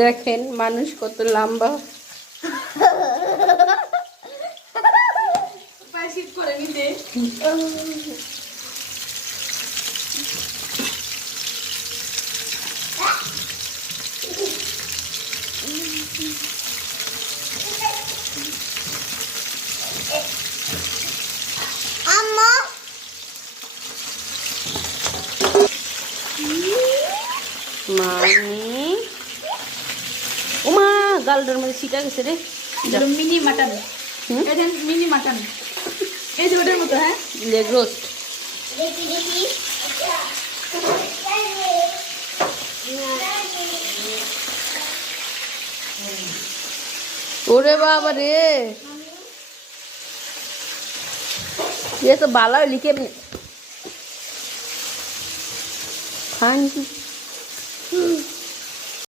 দেখেন মানুষ কত লম্বা। করে নিতে মামি ওমা গালটার মধ্যে ছিটা গেছে রে। মিনি মাটন, মিনি মাটন এই যে ওটার মতো। হ্যাঁ, লেগ রোস্ট। ওরে বাবা রে, ये तो बाला लिखे खान